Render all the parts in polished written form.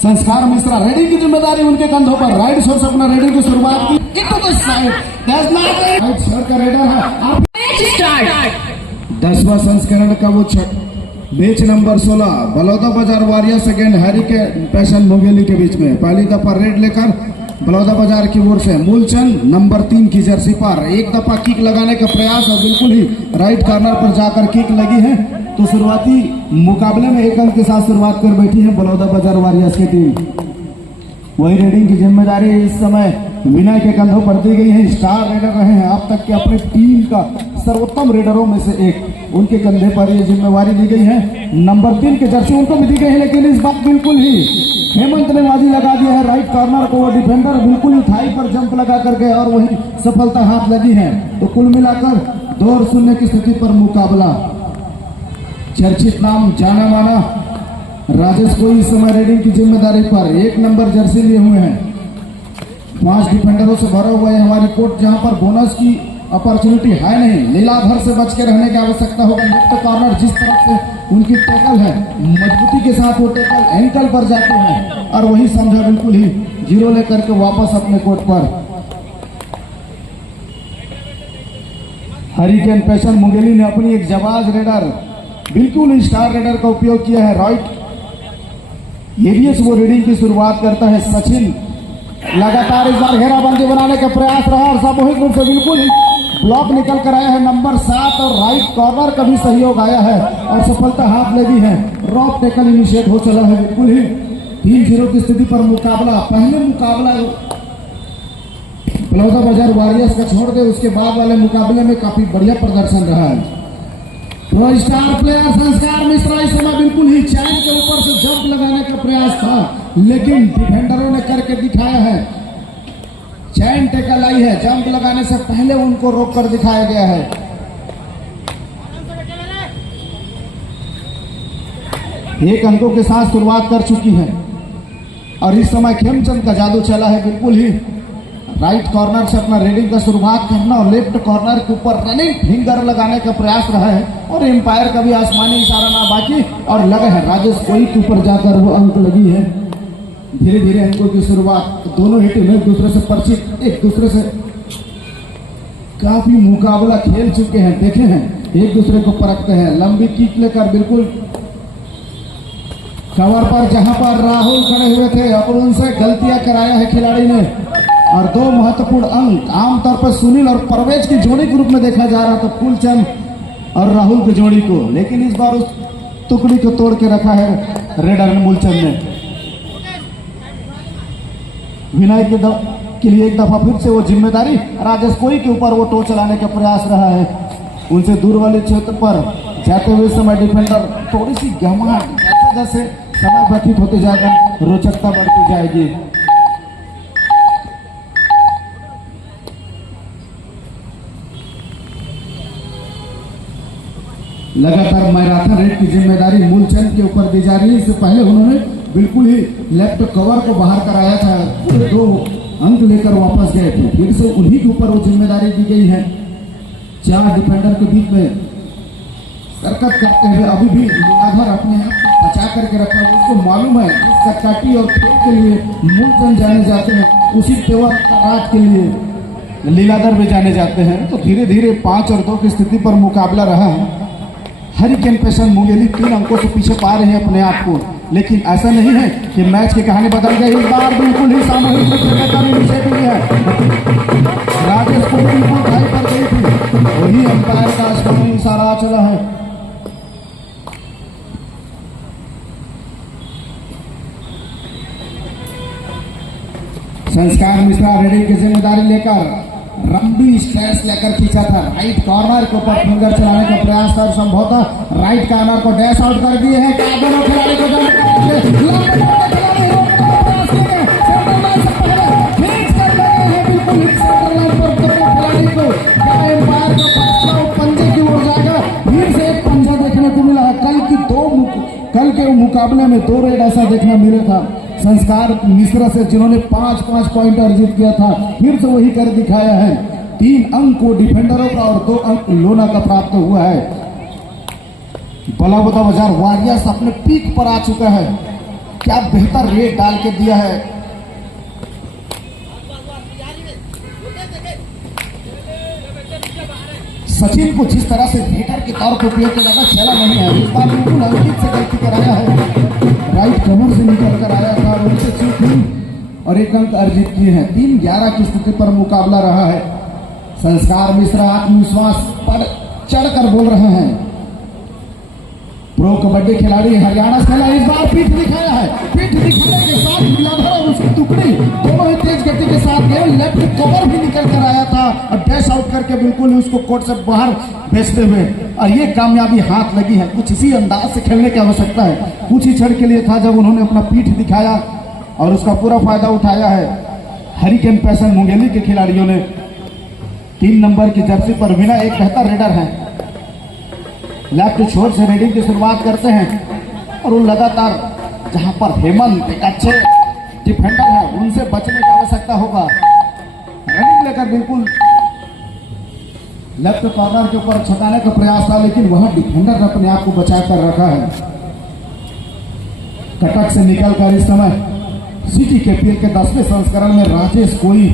संस्कार मिश्रा रेडिंग की जिम्मेदारी उनके कंधों पर। राइट शोर से अपना रेडिंग की शुरुआत की। इनको तो साइड राइट शोर का रेडर है। 10वां संस्करण का वो मैच नंबर 16 बलौदा बाजार warriors against hurricane passion Mungeli के बीच में। पहली दफा रेड लेकर बलौदा बाजार की ओर से मूलचंद नंबर 3 की जर्सी पर एक दफा किक लगाने का प्रयास और बिल्कुल ही राइट कॉर्नर पर जाकर किक लगी है। तो शुरुआती मुकाबले में 1 अंक के साथ शुरुआत कर बैठी है बलौदा बाजार वॉरियर्स की टीम। वही रेडिंग की जिम्मेदारी इस समय विनय के कंधों पर दी गई है। स्टार रेडर रहे हैं अब तक के अपने टीम का सर्वोत्तम रेडरों में से एक, उनके कंधे पर यह जिम्मेवारी दी गई है। नंबर 3 की जर्सी उनको भी दी गई है, लेकिन इस बार बिल्कुल ही हेमंत ने बाजी लगा दिया है राइट कॉर्नर को। वो डिफेंडर बिल्कुल ही थाई पर जंप लगा करके और वही सफलता हाथ लगी है। तो कुल मिलाकर 2-0 की स्थिति पर मुकाबला। चर्चित नाम जाना माना राजेश कोई इस समय रेडिंग की जिम्मेदारी पर 1 नंबर जर्सी लिए हुए हैं। 5 डिफेंडरों से भरा हुआ है हमारी कोर्ट, जहां पर बोनस की अपॉर्चुनिटी है नहीं। लीलाधर से बच के रहने की आवश्यकता होगी। मुक्त कॉर्नर जिस तरफ से उनकी टैकल है, मजबूती के साथ वो टैकल एंकल पर जाते हैं और वही समझा बिल्कुल ही 0 लेकर के वापस अपने कोर्ट पर। हरिकेन पैशन मुंगेली ने अपनी एक जवाज रेडर बिल्कुल स्टार रेडर का उपयोग किया है। राइट एवीएस वो रेडिंग की शुरुआत करता है। सचिन लगातार इस बार घेराबंदी बनाने का प्रयास रहा और सामूहिक रूप से बिल्कुल ही ब्लॉक निकल कर आया है। नंबर 7 और राइट कॉर्नर का भी सहयोग आया है और सफलता हाथ लगी है। रॉक टैकल इनिशिएट हो चला है। बिल्कुल ही 3-0 की स्थिति पर मुकाबला। पहले मुकाबला बलौदा बाजार वॉरियर्स का छोड़ दे, उसके बाद वाले मुकाबले में काफी बढ़िया प्रदर्शन रहा है। प्रो स्टार प्लेयर संस्कार मिश्रा इस समय बिल्कुल ही चैन के ऊपर से जंप लगाने का प्रयास था, लेकिन डिफेंडरों ने करके दिखाया है। चैन टैकल आई है, जंप लगाने से पहले उनको रोक कर दिखाया गया है। एक अंकों के साथ शुरुआत कर चुकी है और इस समय खेमचंद का जादू चला है। बिल्कुल ही राइट कॉर्नर से अपना रेडिंग का शुरुआत करना और लेफ्ट कॉर्नर के ऊपर रनिंग फिंगर लगाने का प्रयास रहा है और एम्पायर का भी आसमानी इशारा ना बाकी और लगा है राजेश कोई के ऊपर जाकर वो अंक लगी है। धीरे धीरे अंकों की शुरुआत। दोनों ही टीम एक दूसरे से परिचित, एक दूसरे से काफी मुकाबला खेल चुके हैं, देखे हैं, एक दूसरे को परखते हैं। लंबी किक लेकर बिल्कुल कवर पर जहां पर राहुल खड़े हुए थे और उनसे गलतियां कराया है खिलाड़ी ने। और 2 महत्वपूर्ण अंक आमतौर पर सुनील और परवेज की जोड़ी के रूप में देखा जा रहा था, फूलचंद और राहुल की जोड़ी को, लेकिन इस बार उस टुकड़ी को तोड़ के रखा है रेडर मूलचंद ने। विनय के लिए एक दफा फिर से वो जिम्मेदारी राजेश कोई के ऊपर वो टो चलाने का प्रयास रहा है। उनसे दूर वाले क्षेत्र पर जाते हुए समय डिफेंडर थोड़ी सी घमाट, जैसे जैसे समय व्यतीत होते जाएगा रोचकता बढ़ती जाएगी। लगातार मैराथन रेड की जिम्मेदारी मूलचंद के ऊपर दी जा रही है। इससे पहले उन्होंने बिल्कुल ही लेफ्ट कवर को बाहर कराया था, पूरे 2 अंक लेकर वापस गए थे। फिर से उन्हीं के ऊपर वो जिम्मेदारी दी गई है। 4 डिफेंडर के बीच में सरकत करते हुए अभी भी लीलाधर अपने आप को बचा करके रखा है। उसको मालूम है इस कटकाटी और खेल के लिए मूलचंद जाने जाते हैं, उसी तेवर रात के लिए लीलाधर भी जाने जाते हैं। तो धीरे धीरे 5 और 2 की स्थिति पर मुकाबला रहा है। हरिकेन पैशन मुंगेली 3 अंकों से पीछे पा रहे हैं अपने आप को, लेकिन ऐसा नहीं है कि मैच की कहानी बदल गई। इस बार बिल्कुल ही सामूहिक इनिशिएटिव है। राजेश को बिल्कुल ढाई पर गई थी, वही अंपायर का आसमानी इशारा चला है। संस्कार मिश्रा रेडिंग की जिम्मेदारी लेकर लंबी स्ट्रेस लेकर खींचा था। राइट कॉर्नर के ऊपर फिंगर चलाने का प्रयास था, संभवतः राइट कॉर्नर को डैश आउट कर दिए हैं। दोनों खिलाड़ी को पंजे की ओर जाएगा। फिर से एक पंजा देखने को मिला है। कल के मुकाबले में 2 रेड ऐसा देखना मिला था संस्कार मिश्रा से, जिन्होंने 5-5 पॉइंट अर्जित किया था। फिर से वही कर दिखाया है। 3 अंक को डिफेंडरों का और 2 अंक लोना का प्राप्त हुआ है। बलौदा बाजार वॉरियर्स अपने पीक पर आ चुका है। क्या बेहतर रेट डाल के दिया है। सचिन को जिस तरह से हिटर के तौर पर उपयोग किया जाता चला नहीं है, इस बार बिल्कुल अंकित से गलती कराया है। राइट कमर से निकल कर आया था और उनसे चूक हुई और एक अंक अर्जित किए हैं। 3-11 की स्थिति पर मुकाबला रहा है। संस्कार मिश्रा आत्मविश्वास पर चढ़कर बोल रहे हैं। प्रो कबड्डी खिलाड़ी हरियाणा से खेला, इस बार पीठ दिखाया है। पीठ दिखाने के साथ लीलाधर और उसकी टुकड़ी दोनों ही तेज गति के साथ गए। लेफ्ट कवर भी निकल कर आया था और डैश आउट करके बिल्कुल उसको कोर्ट से बाहर भेजते हुए, और ये कामयाबी हाथ लगी है। कुछ इसी अंदाज से खेलने की आवश्यकता है। कुछ ही क्षण के लिए था जब उन्होंने अपना पीठ दिखाया और उसका पूरा फायदा उठाया है। हरिकेन पैसन मुंगेली के खिलाड़ियों ने 3 नंबर की जर्सी पर बिना एक बेहतर रेडर है। लेफ्ट छोर से रेडिंग की शुरुआत करते हैं और वो लगातार जहां पर हेमंत एक अच्छे डिफेंडर है, उनसे बचने की आवश्यकता होगा। रनिंग लेकर बिल्कुल लेफ्ट कॉर्नर के ऊपर छकाने का प्रयास था, लेकिन वहां डिफेंडर ने अपने आप को बचा कर रखा है। कटक से निकलकर इस समय सिटी केपीएल के 10वें संस्करण में राजेश कोई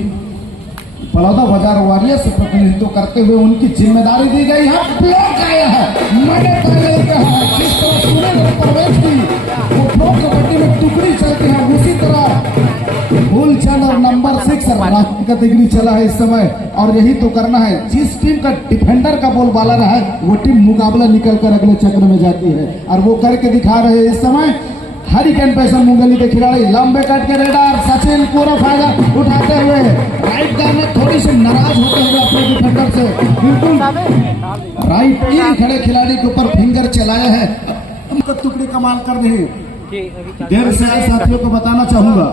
बलौदा बाजार वॉरियर्स से प्रतिनिधित्व करते हुए उनकी जिम्मेदारी दी गई है। ब्लॉक आया है, मैंने पहले कहा जिस तरह सुनील प्रवेश की वो प्रो कबड्डी में टुकड़ी चलती है, उसी तरह फूलचंद और नंबर 6 कैटेगरी चला है इस समय। और यही तो करना है, जिस टीम का डिफेंडर का बॉल बाला रहा है वो टीम मुकाबला निकल कर अगले चक्र में जाती है, और वो करके दिखा रहे हैं इस समय हरिकेन पैसन मुंगेली के खिलाड़ी। लंबे कट के रेडर सचिन पूरा फायदा उठाते हुए राइट गार्ड में थोड़ी सी नाराज होते हुए अपने डिफेंडर से बिल्कुल राइट इन खड़े खिलाड़ी के ऊपर फिंगर चलाया है। उनको टुकड़ी कमाल कर रही है। देर से आए साथियों को बताना चाहूंगा,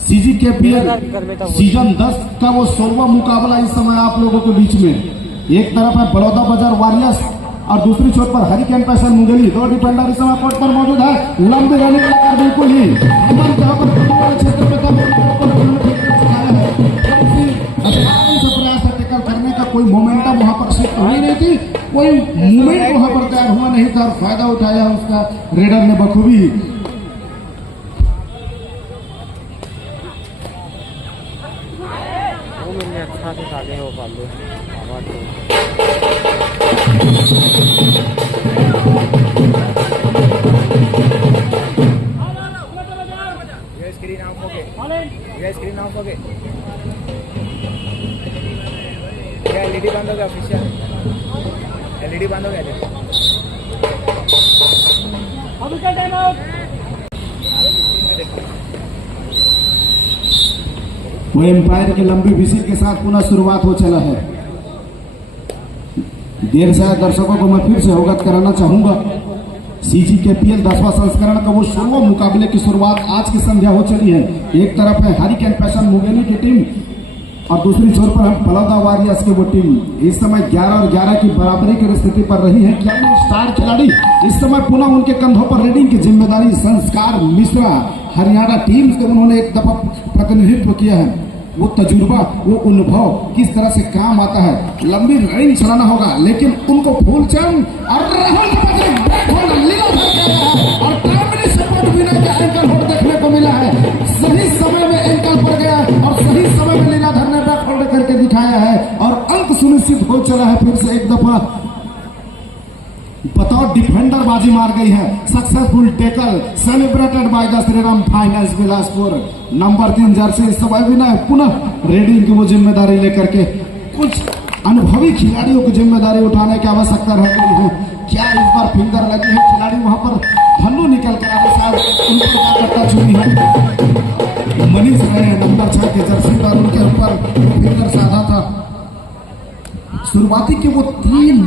सीजी केपीएल सीजन 10 का वो 16वां मुकाबला इस समय आप लोगों के बीच में। एक तरफ है बड़ौदा बाजार वॉरियर्स और दूसरी छोर पर हरिकेन पैसन मुंगेली। 2 डिफेंडर इस समय कोर्ट पर मौजूद है। लंबी रनिंग लगाकर बिल्कुल ही जहां पर क्षेत्र में प्रयास टैकल करने का कोई मोमेंटम वहां पर शिफ्ट हुई नहीं थी, कोई मूवमेंट वहां पर तैयार हुआ नहीं था और फायदा उठाया उसका रेडर ने बखूबी। स्क्रीन ऑफ हो गए। क्या एलईडी बंद हो गया ऑफिशियल? एलईडी बंद हो गया। अभी का टाइम आउट। वो एम्पायर की लंबी विसिल के साथ पुनः शुरुआत हो चला है। देर से आए दर्शकों को मैं फिर से अवगत कराना चाहूंगा, सीजी केपीएल 10वां संस्करण का वो 16वां मुकाबले की शुरुआत आज की संध्या हो चली है। एक तरफ है हरिकेन पैसन मुंगेली की टीम और दूसरी छोर पर हम बलौदा वॉरियर्स की वो टीम। इस समय 11 और 11 की बराबरी की स्थिति पर रही है। क्या स्टार खिलाड़ी इस समय पुनः उनके कंधों पर रीडिंग की जिम्मेदारी संस्कार मिश्रा हरियाणा टीम से उन्होंने एक दफा प्रतिनिधित्व किया है। वो तजुर्बा, वो अनुभव किस तरह से काम आता है। लंबी रनिंग चलाना होगा, लेकिन उनको फूलचंद और और टाइमली सपोर्ट बिना के एंकल होल्ड देखने को मिला है। सही समय में एंकल पड़ गया और सही समय में लीलाधर ने बैक होल्ड करके दिखाया है और अंक सुनिश्चित हो चला है। फिर से एक दफा बतौर डिफेंडर बाजी मार गई है। Successful tackle celebrated by the Shriram finance Bilaspur. Number 3 Jersey इस समय भी ना पुनः रेडिंग की वो जिम्मेदारी लेकर के कुछ अनुभवी खिलाड़ियों की जिम्मेदारी उठाने की आवश्यकता रह गई है। क्या इस बार फिंगर लगी है? खिलाड़ी वहां पर हल्लू निकल कर आए, शायद उन पर टच हुई है। मनीष रहे नंबर 6 के जर्सी पर, उनके ऊपर फिंगर साधा था। शुरुआती के वो 3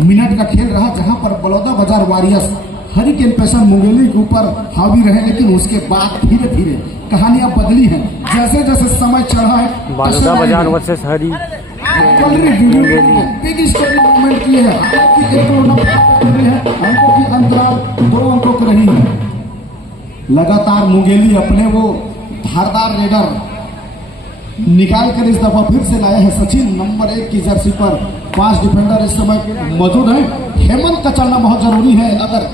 मिनट का खेल रहा जहां पर बलौदा बाजार वॉरियर्स हरिकेन पैसन मुंगेली के ऊपर हावी रहे, लेकिन उसके बाद धीरे धीरे कहानियां बदली हैं। जैसे जैसे समय चढ़ा है बलौदा बाजार वर्सेस हरी बिग स्टोरी मूवमेंट की है। अंकों की अंतराल 2 अंकों की रही है। लगातार मुंगेली अपने वो धारदार रेडर निकाल कर इस दफा फिर से लाया है। सचिन नंबर 1 की जर्सी पर 5 डिफेंडर इस समय मौजूद है। हेमंत का चलना बहुत जरूरी है। अगर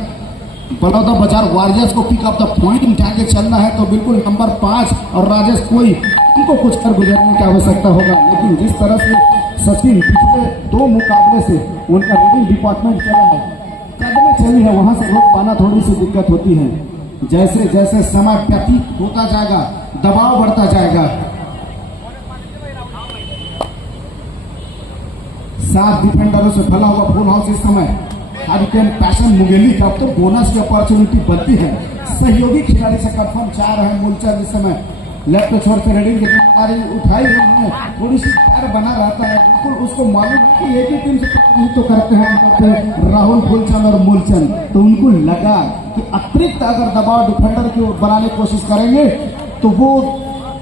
बड़ौदा बाजार वॉरियर्स को पिक अप द पॉइंट उठा के चलना है तो बिल्कुल नंबर 5 और राजेश कोई उनको कुछ कर गुजरने की आवश्यकता होगा। लेकिन जिस तरह से सचिन पिछले 2 मुकाबले से उनका रीडिंग डिपार्टमेंट चला है, कदमें चली है, वहां से रोक पाना थोड़ी सी दिक्कत होती है। जैसे जैसे समय व्यतीत होता जाएगा दबाव बढ़ता जाएगा। 7 डिफेंडरों से भला हुआ फुल हाउस इस समय हरिकेन पैशन मुंगेली का तो बोनस की अपॉर्चुनिटी बनती है। सहयोगी खिलाड़ी से कंफर्म 4 है मूलचंद इस समय लेफ्ट छोर से रेडिंग की जिम्मेदारी उठाई है, थोड़ी सी डर बना रहता है। बिल्कुल उसको मालूम है कि एक ही टीम से प्रतिनिधित्व करते हैं राहुल फूलचंद और मूलचंद, तो उनको लगा कि अतिरिक्त अगर दबाव डिफेंडर की ओर बनाने की कोशिश करेंगे तो वो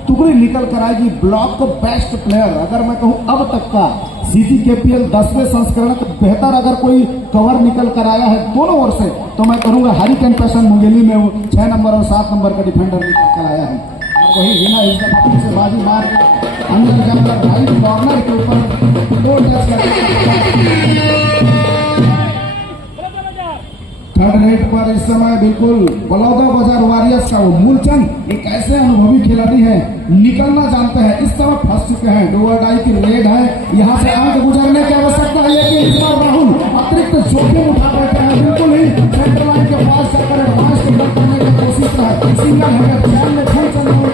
टुकड़ी निकल कर आएगी। ब्लॉक का बेस्ट प्लेयर अगर मैं कहूं अब तक का सीटी केपीएल 10वें संस्करण का बेहतर अगर कोई कवर निकल कर आया है दोनों ओर से तो मैं करूंगा हरिकेन पैशन मुंगेली में वो 6 नंबर और 7 नंबर का डिफेंडर निकल कर आया है। और वही बिना इस दफा से बाजी मार के अंदर जाकर राइट कॉर्नर के ऊपर 2 टच करके थर्ड रेट पर इस समय बिल्कुल बलौदा बाजार वॉरियर्स का वो मूलचंद एक ऐसे अनुभवी खिलाड़ी है, निकलना जानते हैं, इस समय फंस चुके हैं। डू और डाई की रेड है, यहाँ से अंक गुजरने की आवश्यकता है। लेकिन इस बार राहुल अतिरिक्त जोखिम उठा बैठे हैं, बिल्कुल ही सेंटर लाइन के पास जाकर एडवांस को बंद करने की कोशिश है। सिंगल हैंडर चैन में फूलचंद को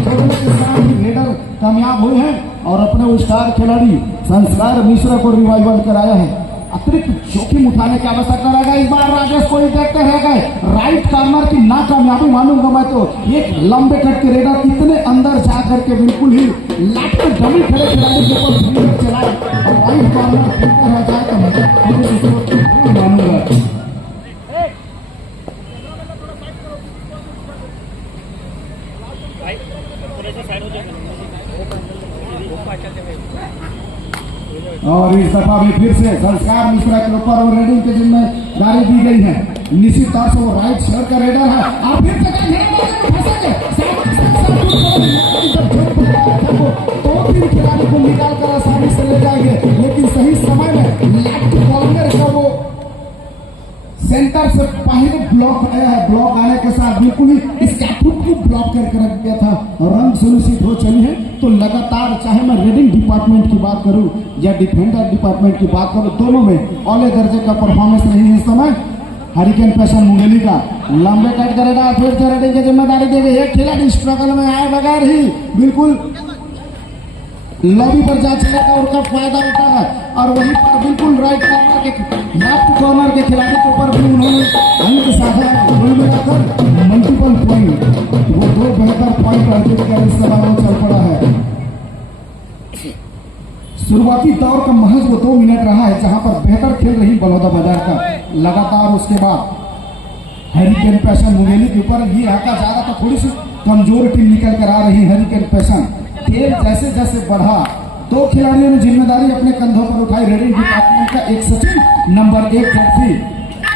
छोड़ने के साथ ही रेडर कामयाब हुए हैं और अपने वो स्टार खिलाड़ी संस्कार मिश्रा को रिवाइवल कराया है। अतिरिक्त जोखिम उठाने की आवश्यकता रहेगा। इस बार राजेश को ही देखते रह गए, राइट कॉर्नर की नाकामयाबी मानूंगा मैं तो। एक लंबे कट के रेडर इतने अंदर जा करके बिल्कुल ही लाट पे डमी खड़े खिलाड़ी के ऊपर फिंगर चलाए और राइट कॉर्नर फिंगर हो जाए तो मानूंगा। और इस दफा भी फिर से संस्कार मिश्रा के ऊपर वो रेडिंग की जिम्मेदारी दी गई है। निश्चित तौर से वो राइट शोर का रेडर है और फिर से 2-3 खिलाड़ी को निकाल कर आसानी से ले जाएंगे, लेकिन सही समय में लेफ्ट कॉर्नर का वो सेंटर से पहले ब्लॉक आया है। ब्लॉक आने के साथ बिल्कुल ही इस कैपुट को ब्लॉक करके रख दिया था और रन सुनिश्चित हो चली है। तो लगातार चाहे मैं रेडिंग डिपार्टमेंट की बात करूं या डिफेंडर डिपार्टमेंट की बात करूं, दोनों में औले दर्जे का परफॉर्मेंस रही है इस समय हरिकेन पैशन मुंगेली का। लंबे कट करेगा, फिर से रेडिंग की जिम्मेदारी देगी। एक खिलाड़ी स्ट्रगल में आए बगैर ही बिल्कुल लॉबी पर जा चलेगा, उनका फायदा उठा है और वहीं पर बिल्कुल राइट कॉर्नर के लेफ्ट कॉर्नर के खिलाड़ी के ऊपर भी उन्होंने अंक साधा। कुल मिलाकर मल्टीपल पॉइंट, वो 2 बेहतर पॉइंट अर्जित कर इस समय वो चल पड़ा है। शुरुआती दौर का महज वो 2 मिनट रहा है जहां पर बेहतर खेल रही बलौदा बाजार का। लगातार उसके बाद हरिकेन पैशन मुंगेली के ऊपर ये हका ज्यादा तो थोड़ी सी कमजोर टीम निकल कर आ रही है हरिकेन पैशन। खेल जैसे जैसे बढ़ा 2 खिलाड़ियों ने जिम्मेदारी अपने कंधों पर उठाई। रेडिंग डिपार्टमेंट का एक सचिन, नंबर 1 जर्सी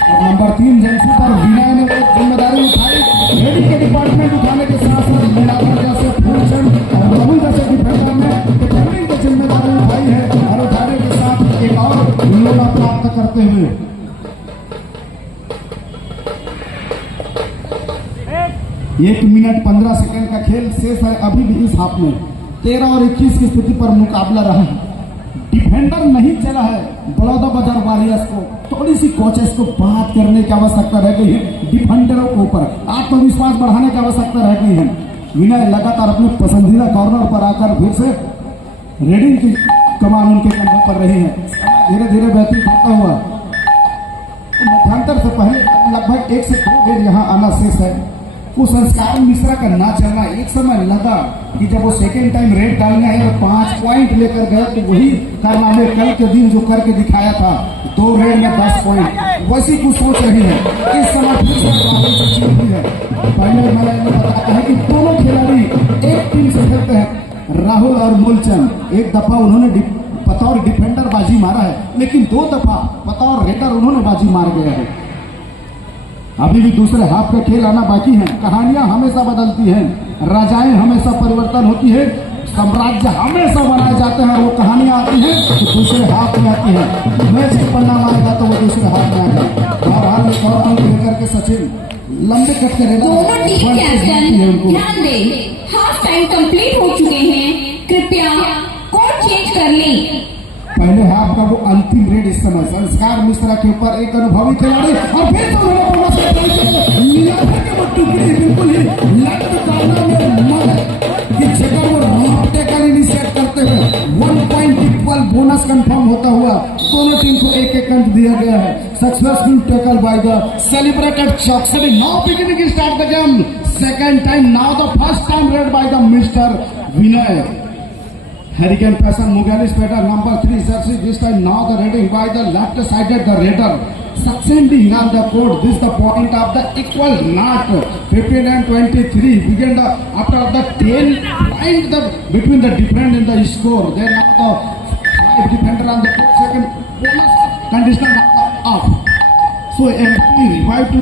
और नंबर 3 जर्सी पर विनय ने जिम्मेदारी उठाई। रेडिंग के डिपार्टमेंट उठाने के साथ साथ लीलाधर जैसे फूलचंद और राहुल जैसे डिफेंडर ने डिफेंडिंग की जिम्मेदारी उठाई है और उठाने के साथ एक और लोला प्राप्त करते हुए 1 मिनट 15 सेकंड का खेल शेष है अभी भी इस हाफ में। 13 और 21 की स्थिति पर मुकाबला रहा है। डिफेंडर नहीं चला है बलौदा बाजार वॉरियर्स को। थोड़ी सी कोचेस को बात करने की आवश्यकता रह गई है। डिफेंडरों के ऊपर आत्मविश्वास बढ़ाने की आवश्यकता रह गई है। विनय लगातार अपने पसंदीदा कॉर्नर पर आकर फिर से रेडिंग की कमान उनके कंधों पर रही है। धीरे धीरे व्यतीत होता हुआ मध्यांतर से पहले लगभग 1 से 2 गेंद यहाँ आना शेष है। वो संस्कार मिश्रा का ना चलना एक समय लगा कि जब वो सेकेंड टाइम रेड डालने आए और 5 पॉइंट लेकर गए तो वही कारनामे कल के दिन जो करके दिखाया था, 2 रेड में 10 पॉइंट, वैसी कुछ सोच रही है। इस समय फिर से है। पहले मैंने बताया है कि दोनों खिलाड़ी एक टीम से खेलते हैं। राहुल और मूलचंद एक दफा उन्होंने बतौर डिफेंडर बाजी मारा है, लेकिन 2 दफा बतौर रेडर उन्होंने बाजी मार गया है। अभी भी दूसरे हाफ का खेल आना बाकी है। कहानियां हमेशा बदलती हैं, राजाएं हमेशा परिवर्तन होती है। साम्राज्य हमेशा बनाए जाते हैं और वो कहानियां आती हैं तो दूसरे हाथ में आती हैं। मैच के परिणाम आएगा तो वो दूसरे हाथ में आएगा। बहरहाल में और अंक लेकर के सचिन लंबे कट के दोनों टीम कैप्टन ध्यान दें, हाफ टाइम कंप्लीट हो चुके हैं, कृपया कोड चेंज कर लें। पहले हाफ का वो अंतिम रेड इस समय संस्कार मिश्रा के ऊपर एक अनुभवी खिलाड़ी और फिर तो टुकड़ी बिल्कुल ही लट करना में मन कि जगह वो टेकल इनिशिएट करते हुए 1 पॉइंट इक्वल बोनस कंफर्म होता हुआ दोनों टीम को एक एक अंक दिया गया है। Successful tackle by the celebrated चौकसरी। Now beginning start the game second time, now the first time raid by the mister Vinay. Hurricane Passion Mugalis Peter number 3 jersey. This time now the reading by the left sided the raider. Succeeding on the court. This the point of the equal knot. 15 and 23. Begin the after the 10 point the between the different in the score. Then now the 5 defender on the court. Second bonus conditional off. So MP revived to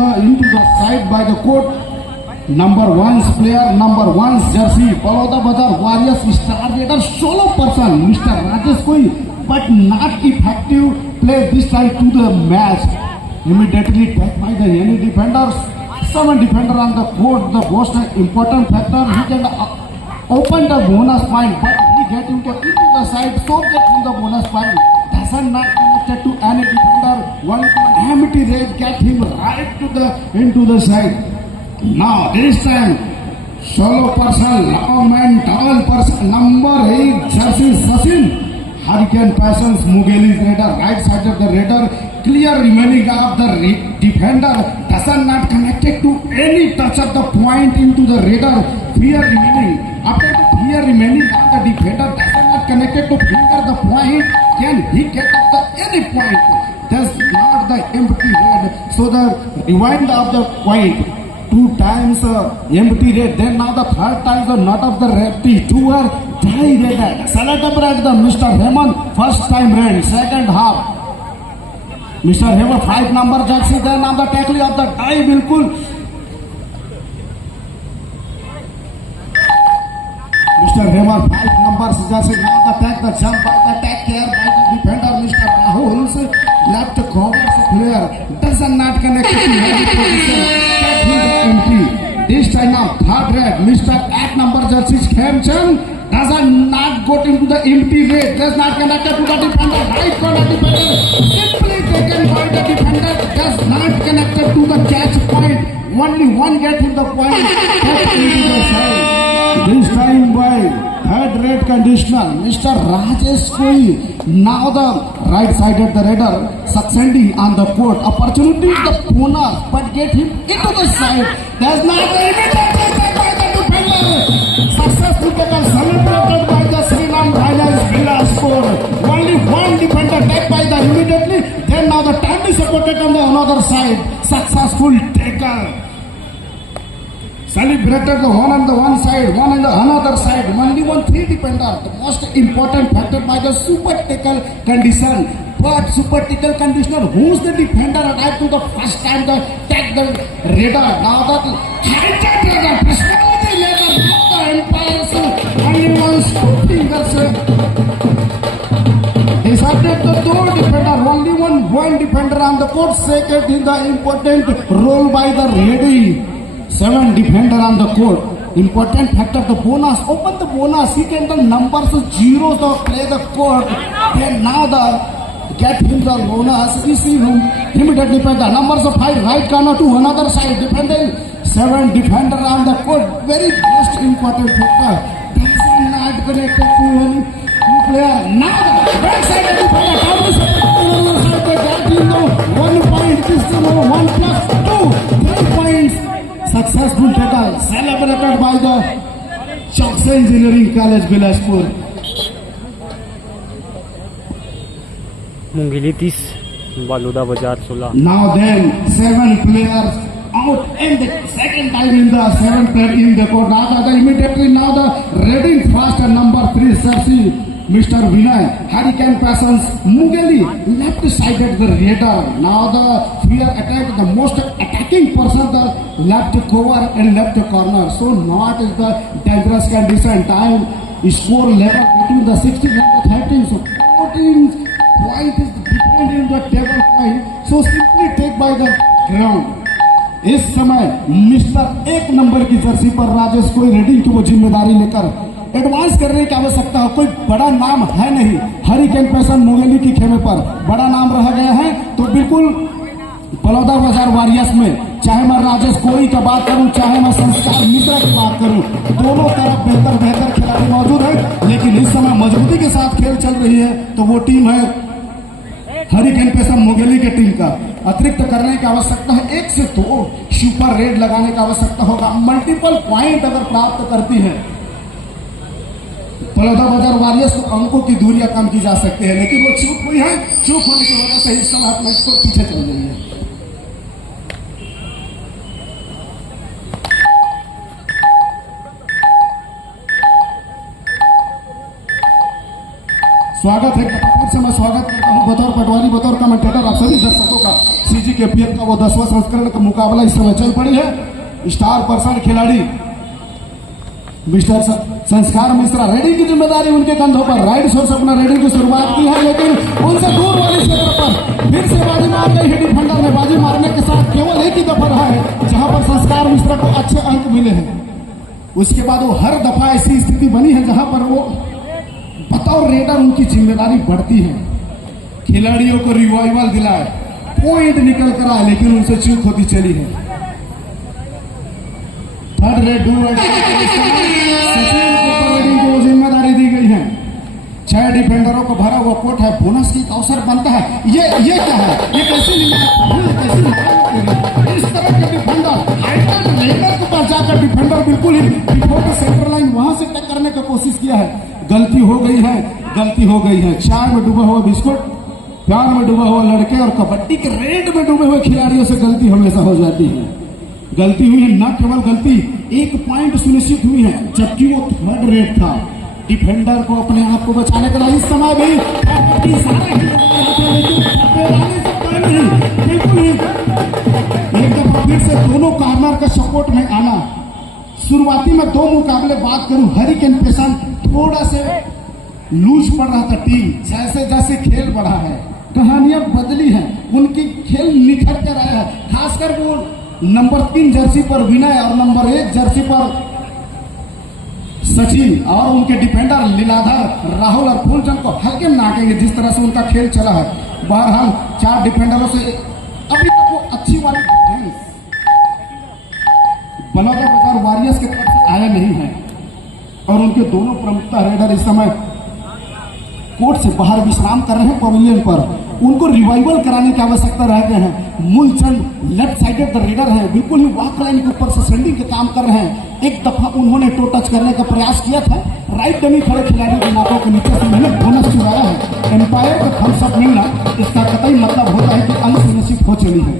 the into the side by the court. Number 1 player, number 1 jersey, Baloda Bazar Warriors star raider solo person, Mr. Rajesh Koi, but not effective play this time to the match. Immediately taken by the any defenders, 7 defender on the court, the most important factor, he can open the bonus point, but he get into the side, so get in the bonus point, doesn't not connected to any defender, one empty raid get him right to the into the side. Now this time solo person, long man, tall person, number 8 jersey Sachin. Hurricane Passions Mugalis raider, right side of the raider, clear remaining of the defender, doesn't not connected to any touch of the point into the raider. Fear remaining. After the fear remaining of the defender, doesn't not connected to finger the point. Can he get up the any point? That's not the empty raid. So the rewind of the point. 2 times empty red, then now the third time the knot of the red is 2 are tie red. Celebrate the Mr. Hemant first time red, second half. Mr. Hemant 5 number jersey, then now the tackle of the tie bilkul. Mr. Hemant 5 numbers jersey, now the take the jump by the take care by the defender Mr. Rahul's left corner player does not connect to any position. This time now third red, Mr. 8 number jersey Khemchand does not go into the empty red, does not connect to the defender, right corner defender, simply taken by the defender, does not connected to the catch point, only one get in the point, into the side. This time by third red conditional, Mr. Rajesh Koi, now the right side of the raider, succeeding on the court, opportunity is the bonus, but get him into the side, there's not the immediate by the defender, successful tackle celebrated by the Sri Lanka Highlights Villa score, only one defender taken by the immediately, then now the time is supported on the another side, successful tackle. Celebrated the one on the one side, one on the another side, only 3 defender, the most important factor by the super tackle condition. But super tackle conditioner, who's the defender arrived to the first time the take the raider. Now that hijacker, the personality level, the empires, only one fingers. Decided the 2 defender, only one defender on the court, second in the important role by the ready. 7 defender on the court. Important factor, the bonus. Open the bonus. He can the numbers of zeros to play the court. Then now the get him the bonus. We see him immediately play the numbers of 5 right corner to another side. Defending 7 defender on the court. Very most important factor. This is not connected to any player. Now the back side defender. Down the side. They get him the 1 point. This is 1 plus 2. 3 points. Successful tackle celebrated by the Choksa Engineering College Bilaspur. Mungeli 30, Baluda बाजार 16. Now then 7 players out and the second time in the 7th player in the court. Now the immediately now the reading fast number 3 jersey Mr. Vinay, Hurricane Passions, Mughali, left-sided the raider. Now the fear attack, the most attacking person, the left cover and left corner. So not is the dangerous condition. Time score level between the 16 and the 13. So 14 point is different in the table point. So simply take by the ground. इस समय mister एक number की Jersey पर राजेश कोई raiding की वो जिम्मेदारी लेकर एडवांस करने की आवश्यकता हो। कोई बड़ा नाम है नहीं हरिकेन पैशन मुगेली की खेमे पर। बड़ा नाम रह गया है तो बिल्कुल बलौदा बाजार वॉरियर्स में, चाहे मैं राजेश कोई का बात करूं, चाहे मैं संस्कार मिश्रा की बात करूं, दोनों तरफ बेहतर खिलाड़ी मौजूद है। लेकिन इस समय मजबूती के साथ खेल चल रही है तो वो टीम है हरिकेन पैशन मुगेली की टीम का। अतिरिक्त करने की आवश्यकता है, 1 से 2 सुपर रेड लगाने की आवश्यकता होगा। मल्टीपल पॉइंट अगर प्राप्त करती है बलौदा बाजार वॉरियर्स तो अंकों की दूरियां कम की जा सकती है, लेकिन वो चूक हुई है। चूक होने की वजह से इस समय अपने इसको पीछे चल रही है। स्वागत है, फिर से मैं स्वागत करता हूं बतौर पटवारी, बतौर कमेंटेटर आप सभी दर्शकों का। सीजी के पीएल का वो 10वां संस्करण का मुकाबला इस समय चल पड़ी है। स्टार पर्सन खिलाड़ी मिस्टर संस्कार मिश्रा, रेडिंग की जिम्मेदारी उनके कंधों पर। राइट सोर्स अपना रेडिंग की शुरुआत की है, लेकिन उनसे दूर वाले क्षेत्र पर फिर से बाजी मार गई है डिफेंडर ने। बाजी मारने के साथ केवल एक ही दफा रहा है जहां पर संस्कार मिश्रा को अच्छे अंक मिले हैं। उसके बाद वो हर दफा ऐसी स्थिति बनी है जहां पर वो बतौर रेडर उनकी जिम्मेदारी बढ़ती है। खिलाड़ियों को रिवाइवल दिलाए, पॉइंट निकल कर आए, लेकिन उनसे चूक होती चली है। थर्ड रेड सचिन को जिम्मेदारी दी गई है। 6 डिफेंडरों को भरा हुआ कोर्ट है, बोनस की अवसर बनता है। ये क्या है, ये कैसे इस तरह के डिफेंडर रेडर के पास जाकर डिफेंडर बिल्कुल ही बिफोर सेंटर लाइन वहां से टक करने की कोशिश किया है। गलती हो गई है, गलती हो गई है। चाय में डूबा हुआ बिस्कुट, प्यार में डूबा हुआ लड़के और कबड्डी के रेड में डूबे हुए खिलाड़ियों से गलती हमेशा हो जाती है। गलती हुई है, न केवल गलती, 1 पॉइंट सुनिश्चित हुई है, जबकि वो थर्ड रेड था। डिफेंडर को अपने आप को बचाने के लिए इस समय भी बिल्कुल ही एक दफा फिर से दोनों कॉर्नर के सपोर्ट में आना। शुरुआती में 2 मुकाबले बात करूं, हरिकेन पैशन थोड़ा से लूज पड़ रहा था टीम। जैसे जैसे खेल बढ़ा है, कहानियां बदली हैं, उनकी खेल निखर कर आया है। खासकर वो नंबर 3 जर्सी पर विनय और नंबर 1 जर्सी पर सचिन और उनके डिफेंडर लीलाधर, राहुल और फूलचंद को हल्के में नाकेंगे जिस तरह से उनका खेल चला है। बहरहाल 4 डिफेंडरों से अभी तक वो अच्छी वाली डिफेंस बलौदा बाजार वॉरियर्स की तरफ से आया नहीं है। और उनके दोनों प्रमुखता रेडर इस समय कोर्ट से बाहर विश्राम कर रहे हैं पवेलियन पर। उनको रिवाइवल कराने की आवश्यकता रह गए हैं। Moolchand left sided the raider है, बिल्कुल ही वॉक लाइन के ऊपर से सेंडिंग के काम कर रहे हैं। एक दफा उन्होंने टो टच करने का प्रयास किया था, राइट डमी खड़े खिलाड़ी के नाकों के नीचे से उन्होंने बोनस चुराया है। एम्पायर का थम्स अप मिलना इसका कतई मतलब होता है कि अंक सुनिश्चित हो चली है।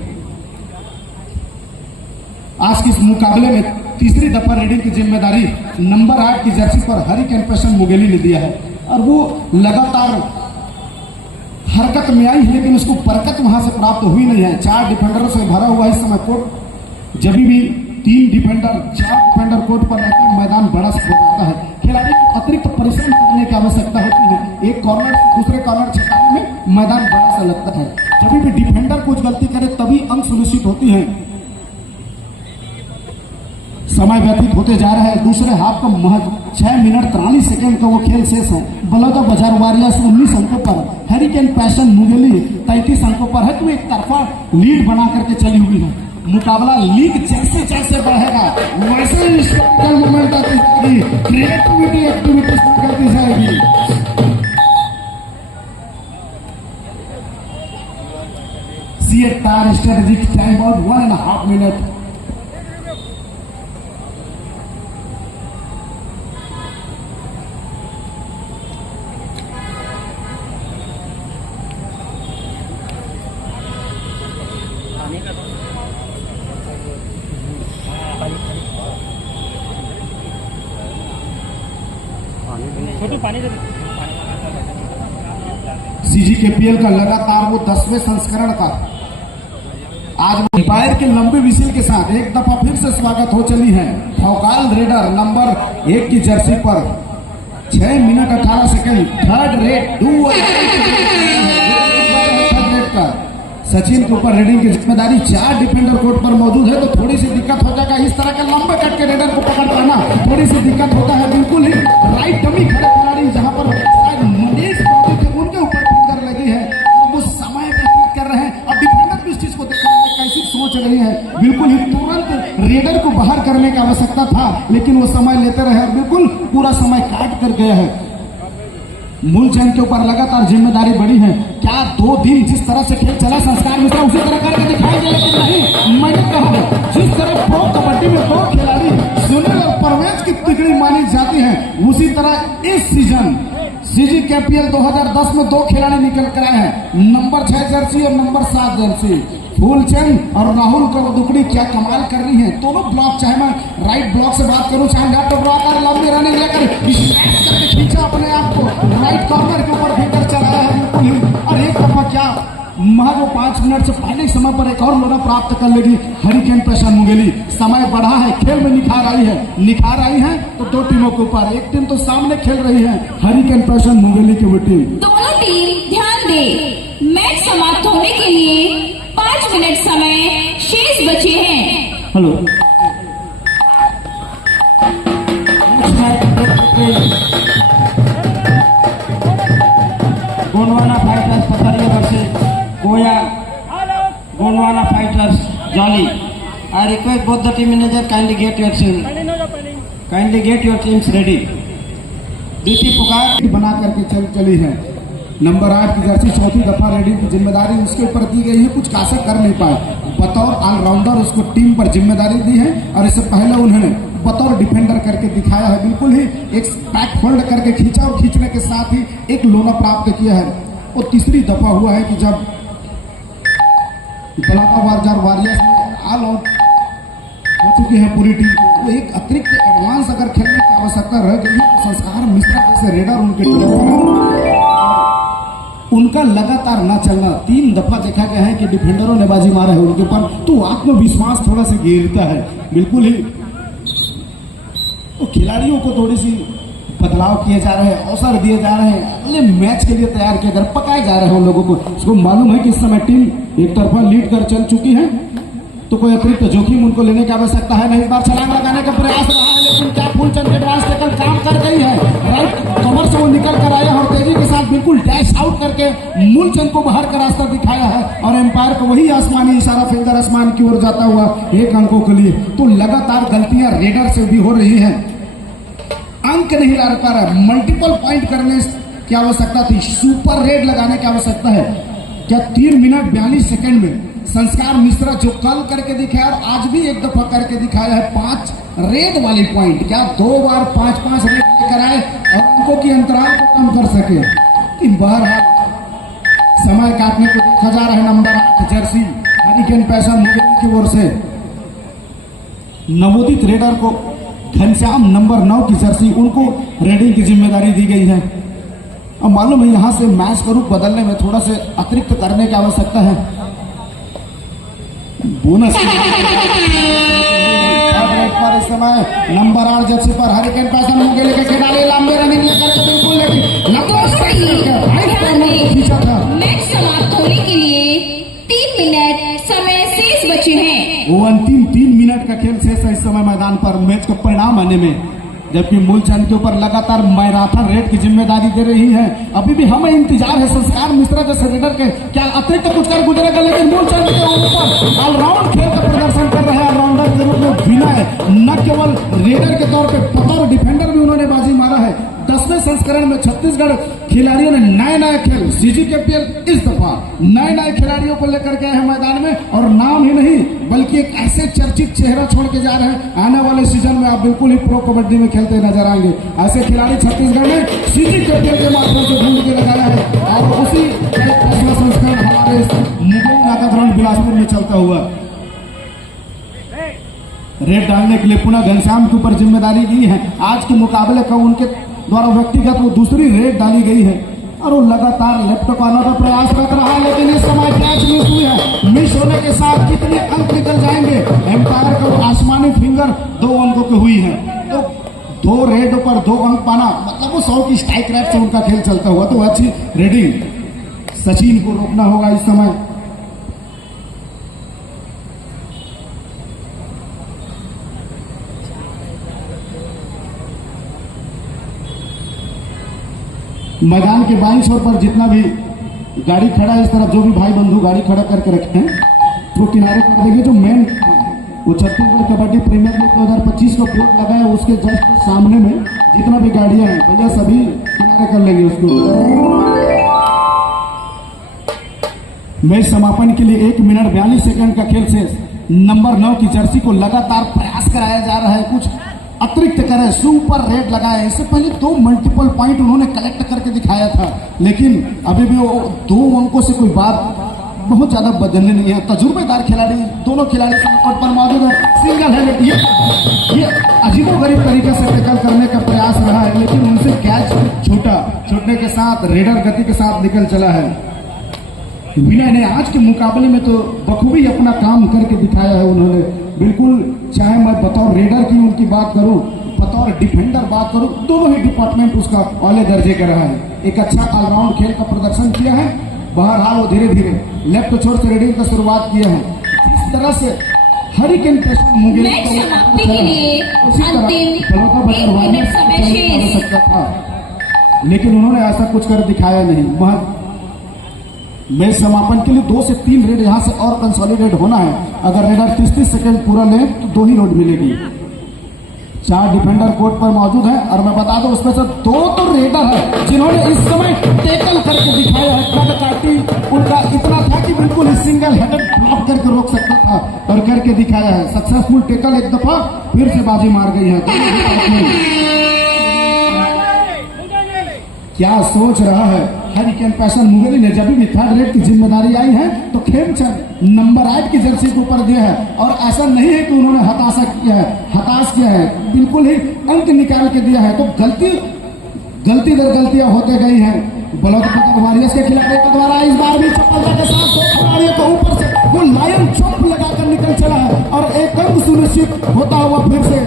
आज के इस मुकाबले में तीसरी दफा रेडिंग की जिम्मेदारी नंबर 8 की जर्सी पर हरिकेन पैशन मुगेली ने दिया है। और वो लगातार हरकत में आई है, लेकिन उसको बरकत वहां से प्राप्त हुई नहीं है। 4 डिफेंडरों से भरा हुआ इस समय कोर्ट, जब भी 3 डिफेंडर 4 डिफेंडर कोर्ट पर रहते हैं, मैदान बड़ा हो जाता है। खिलाड़ी को अतिरिक्त परिश्रम करने की आवश्यकता होती है। एक कॉर्नर से दूसरे कॉर्नर छटाने में मैदान बड़ा सा लगता है। जब भी डिफेंडर कुछ गलती करे तभी अंक सुनिश्चित होती है। समय व्यतीत होते जा रहा है। दूसरे हाफ का महज 6 मिनट 43 सेकंड का वो खेल शेष है। बलौदा बाजार वॉरियर्स 19 अंकों पर, हरिकेन पैशन मुगेली 33 अंकों पर है। तो एक तरफा लीड बना करके चली हुई है। मुकाबला लीग जैसे जैसे बढ़ेगा वैसे हिस्टोरिकल मोमेंट आती जाएगी, क्रिएटिविटी एक्टिविटी करती जाएगी। सी ए टार स्ट्रेटेजिक टाइम आउट 1.5 मिनट। छोटू पानी दे। सीजीकेपीएल का लगातार वो 10वें संस्करण का आज अंपायर के लंबे विसिल के साथ एक दफा फिर से स्वागत हो चली है भौकाल रेडर नंबर 1 की जर्सी पर 6 मिनट 18 सेकंड थर्ड रेट का सचिन के ऊपर रेडिंग की जिम्मेदारी। 4 डिफेंडर कोर्ट पर मौजूद है तो थोड़ी सी दिक्कत हो जाएगा। इस तरह के लंबे कट के रेडर को पकड़ पाना थोड़ी सी दिक्कत होता है। बिल्कुल ही राइट डमी खड़े खिलाड़ी जहां पर मनीष उनके ऊपर फिंगर लगी है और वो समय व्यतीत कर रहे हैं। अब डिफेंडर भी इस चीज को देख रहे हैं कैसी सोच रही है। बिल्कुल ही तुरंत रेडर को बाहर करने की आवश्यकता था लेकिन वो समय लेते रहे और बिल्कुल पूरा समय काट कर गया है। मूलचंद के ऊपर लगातार जिम्मेदारी बढ़ी है। क्या 2 दिन जिस तरह से खेल चला संस्कार मिश्रा उसी तरह करके दिखाएंगे लेकिन नहीं। मैंने कहा जिस तरह प्रो कबड्डी में 2 खिलाड़ी सुनील और परवेज की तिगड़ी मानी जाती है उसी तरह इस सीजन सीजीकेपीएल 2010 में 2 खिलाड़ी निकल कर आए हैं। नंबर 6 जर्सी और नंबर 7 जर्सी फूलचंद और राहुल का दुकड़ी क्या कमाल कर रही है। दोनों ब्लॉक चाहे मैं राइट ब्लॉक से बात करूं चाहे लेफ्ट ब्लॉक कर लंबी रनिंग लेकर करके खींचा अपने आप को राइट कॉर्नर के ऊपर फिंगर चलाया है बिल्कुल ही। और एक दफा क्या महज 5 मिनट से पहले समय पर एक और लोना प्राप्त कर लेगी हरिकेन पैशन मुंगेली। समय बढ़ा है खेल में निखार आई है तो 2 टीमों के ऊपर। एक टीम तो सामने खेल रही है हरिकेन पैशन मुंगेली की वो टीम। दोनों टीम ध्यान दे मैच समाप्त होने के लिए 5 मिनट समय शेष बचे हैं। Hello Gondwana fighters Pathariya versus Goya Gondwana fighters Jolly. I request both the team manager kindly get your teams ready. द्वितीय पुकार बना करके चली है। नंबर 8 की जर्सी चौथी दफा रेडिंग की जिम्मेदारी उसके ऊपर दी गई है। कुछ खासा कर नहीं पाए। बतौर ऑलराउंडर उसको टीम पर जिम्मेदारी दी है और इससे पहले उन्होंने बतौर डिफेंडर करके दिखाया है। बिल्कुल ही एक पैक होल्ड करके खींचा और खींचने के साथ ही एक लोना प्राप्त किया है। और तीसरी दफा हुआ है कि जब वॉरियर्स ऑल आउट हो चुकी है पूरी टीम तो एक अतिरिक्त एडवांस अगर खेलने की आवश्यकता रह गई तो संस्कार मिश्रा जैसे रेडर उनके टीम पर उनका लगातार न चलना 3 दफा देखा गया है कि डिफेंडरों ने बाजी मारा है उनके ऊपर तो आत्मविश्वास थोड़ा सा गिरता है। बिल्कुल ही तो खिलाड़ियों को थोड़ी सी बदलाव किए जा रहे हैं अवसर दिए जा रहे हैं अगले मैच के लिए तैयार किए जा रहे पकाए जा रहे हैं उन लोगों को। उसको मालूम है कि इस समय टीम एक तरफा लीड कर चल चुकी है तो कोई अतिरिक्त जोखिम उनको लेने की आवश्यकता है नहीं। इस बार छलांग लगाने का प्रयास रहा है लेकिन क्या फूलचंद के डांस टेकल काम कर गई है। राइट कवर से वो निकल कर आया और तेजी के साथ बिल्कुल डैश आउट करके मूलचंद को बाहर का रास्ता दिखाया है और एम्पायर को वही आसमानी इशारा फिंगर आसमान की ओर जाता हुआ 1 अंकों के लिए। तो लगातार गलतियां रेडर से भी हो रही है। अंक नहीं ला पा रहा है। मल्टीपल पॉइंट करने की आवश्यकता थी। सुपर रेड लगाने की आवश्यकता है। क्या 3 मिनट 42 सेकंड में संस्कार मिश्रा जो कल करके दिखाया और आज भी एक दफा करके दिखाया है 5 रेड वाली पॉइंट क्या 2 बार 5-5 रेड लेकर आए और अंकों की अंतराल को कम कर सके। बहरहाल समय काटने को देखा जा रहा है। Number 8 Jersey hurricane passion Mungeli की ओर से नवोदित रेडर को घनश्याम नंबर 9 की जर्सी उनको रेडिंग की जिम्मेदारी दी गई है। अब मालूम है यहां से मैच का रूप बदलने में थोड़ा से अतिरिक्त करने की आवश्यकता है। बोनस पर इस समय नंबर 8 जर्सी पर हरिकेन पैशन मुंगेली के खिलाड़ी लंबे रनिंग लेकर बिल्कुल खींचा था। मैच समाप्त होने के लिए 3 मिनट समय शेष बचे हैं। वो अंतिम 3 मिनट का खेल शेष है इस समय मैदान पर मैच का परिणाम आने में। जबकि मूलचंद के ऊपर लगातार मैराथन रेड की जिम्मेदारी दे रही है। अभी भी हमें इंतजार है संस्कार मिश्रा जैसे रेडर के क्या अतिरिक्त कुछ कर गुजरेगा लेकिन मूलचंद के ऊपर ऑलराउंड खेल का प्रदर्शन कर रहे हैं। ऑलराउंडर के रूप में विनय न केवल रेडर के तौर पे बतौर डिफेंडर भी उन्होंने बाजी मारा है। 10वें संस्करण में छत्तीसगढ़ खिलाड़ियों ने नए खेल सीजीकेपीएल इस दफा नए खिलाड़ियों को लेकर के हैं मैदान में और नाम ही नहीं बल्कि एक ऐसे चर्चित चेहरा छोड़ के जा रहे हैं। आने वाले सीजन में आप बिल्कुल ही प्रो कबड्डी में खेलते नजर आएंगे। ऐसे खिलाड़ी छत्तीसगढ़ में सीजीकेपीएल के माध्यम से ढूंढ के लगाया है और उसी 10वां संस्करण हमारे मुगल नाका ग्राउंड बिलासपुर में चलता हुआ रेड डालने के लिए पुनः घनश्याम के ऊपर जिम्मेदारी दी है। आज के मुकाबले का उनके द्वारा व्यक्तिगत वो दूसरी रेड डाली गई है और वो लगातार लेफ्ट को आने का प्रयास कर रहा है, लेकिन इस समय कैच मिस हुई है। मिस होने के साथ कितने अंक निकल जाएंगे? एम्पायर को आसमानी फिंगर 2 अंकों की हुई है, तो 2 रेड पर 2 अंक पाना मतलब वो 100 की स्ट्राइक रेट से उनका खेल चलता हुआ, तो अच्छी रेडिंग। सचिन को रोकना होगा इस समय। मैदान के बाईं छोर पर जितना भी गाड़ी खड़ा है, इस तरफ जो भी भाई बंधु गाड़ी खड़ा करके रखे हैं वो किनारे कर देंगे। जो मेन वो छत्तीसगढ़ कबड्डी प्रीमियर लीग 2025 का बोर्ड लगा है, उसके जस्ट सामने में जितना भी गाड़ियां हैं भैया सभी किनारे कर लेंगे उसको। मैच समापन के लिए 1 मिनट 42 सेकंड का खेल शेष। नंबर 9 की जर्सी को लगातार प्रयास कराया जा रहा है, कुछ अतिरिक्त करे, सुपर रेड लगाए। इससे पहले 2 मल्टीपल पॉइंट उन्होंने कलेक्ट करके दिखाया था, लेकिन अभी भी वो 2 अंकों से कोई बात बहुत ज्यादा बदलने नहीं है। तजुर्बेदार खिलाड़ी दोनों खिलाड़ी कोर्ट पर मौजूद है। सिंगल है, ये अजीबोगरीब तरीके से टैकल करने का प्रयास रहा है, लेकिन उनसे कैच छूटने के साथ रेडर गति के साथ निकल चला है। विनय ने आज के मुकाबले में तो बखूबी अपना काम करके दिखाया है उन्होंने। बिल्कुल, चाहे मैं बतौर रेडर की उनकी बात करूं, बतौर डिफेंडर बात करूं, दोनों ही डिपार्टमेंट उसका औले दर्जे का रहा है। एक अच्छा ऑलराउंड खेल का प्रदर्शन किया है। बहरहाल वो धीरे धीरे लेफ्ट छोर से रेडिंग का शुरुआत किया है। इस तरह से हरिकेन पेशेंट मुंगेली मैच समाप्ति के लिए उसी तरह अंतिम 1 मिनट समय शेष। हो सकता था, लेकिन उन्होंने ऐसा कुछ कर दिखाया नहीं। वह मैच समापन के लिए 2 से 3 रेड यहां से और कंसोलिडेट होना है। अगर रेडर 30 सेकंड पूरा ले तो 2 ही रोड मिलेगी। 4 डिफेंडर कोर्ट पर मौजूद हैं, और मैं बता दूं उसमें से 2 तो रेडर है जिन्होंने इस समय टैकल करके दिखाया है। कद काटी उनका इतना था कि बिल्कुल सिंगल हेडेड ब्लॉक करके रोक सकता था, और करके दिखाया है। सक्सेसफुल टैकल एक दफा फिर से बाजी मार गई है। क्या सोच रहा है हरिकेन पैशन मुंगेली ने? जब भी 3rd रेड की जिम्मेदारी आई है तो खेमचंद नंबर 8 की जर्सी के ऊपर दिया है, और ऐसा नहीं है कि उन्होंने हताश किया है, बिल्कुल ही अंक निकाल के दिया है। तो गलती दर गलतियां होते गई हैं। बलौदाबाजार वॉरियर्स के खिलाड़ी के द्वारा इस बार भी सफलता के साथ 2 खिलाड़ियों को ऊपर से वो लायन चौक लगाकर निकल चला है, और एक अंक सुनिश्चित होता हुआ फिर से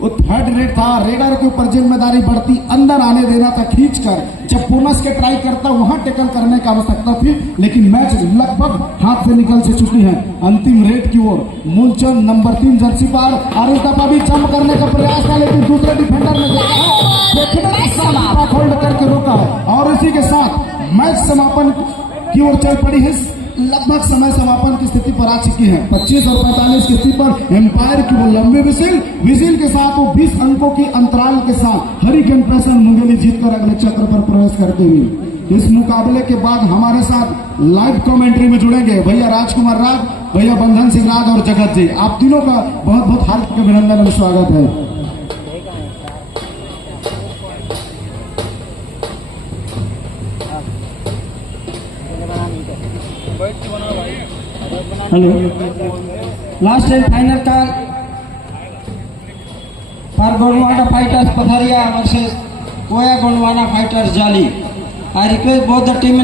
वो 3rd रेड था। रेडर के ऊपर जिम्मेदारी बढ़ती, अंदर आने देना था खींचकर। जब बोनस के ट्राई करता वहां टैकल करने की आवश्यकता थी, लेकिन मैच लगभग हाथ से निकल से चुकी है। अंतिम रेड की ओर मूलचंद नंबर 3 जर्सी पर, और इस दफा भी जंप करने का प्रयास था, लेकिन दूसरे डिफेंडर ने होल्ड करके रोका, और इसी के साथ मैच समापन की ओर चल पड़ी है। लगभग समय समापन की स्थिति पर आ चुकी है। 25 और 45 की स्थिति पर एम्पायर की वो लंबी विजिल के साथ वो 20 अंकों की अंतराल के साथ हरिकेन पैशन मुंगेली जीतकर अगले चक्र पर प्रवेश करते हुए इस मुकाबले के बाद हमारे साथ लाइव कमेंट्री में जुड़ेंगे भैया राजकुमार राज, भैया बंधन सिंह राज और जगत जी। आप तीनों का बहुत बहुत हार्दिक अभिनंदन और स्वागत है। Hello, last and final call for Gondwana fighters Pathariya versus Koya Gondwana fighters Jali. I request both the team